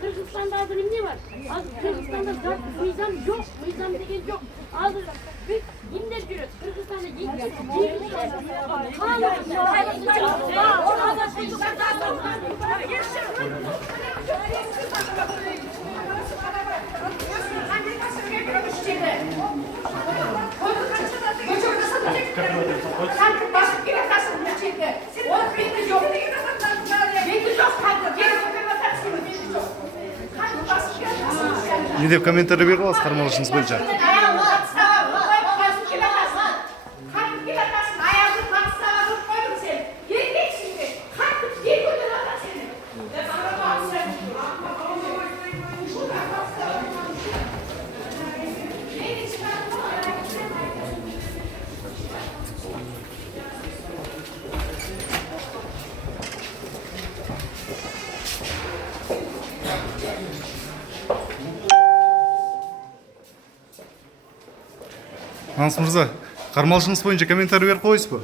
Kırgızistan'da hazır ne var? Kırgızistan'da mizam yok, mizam degen yok. Hazır biz kimler yürüyoruz? Kırgızistan'da не деп комментарий беріп аласыз қармалышыңыз бойынша. Манас мырза, қармалышыңыз бойынша комментарий беріп қойсыз ба?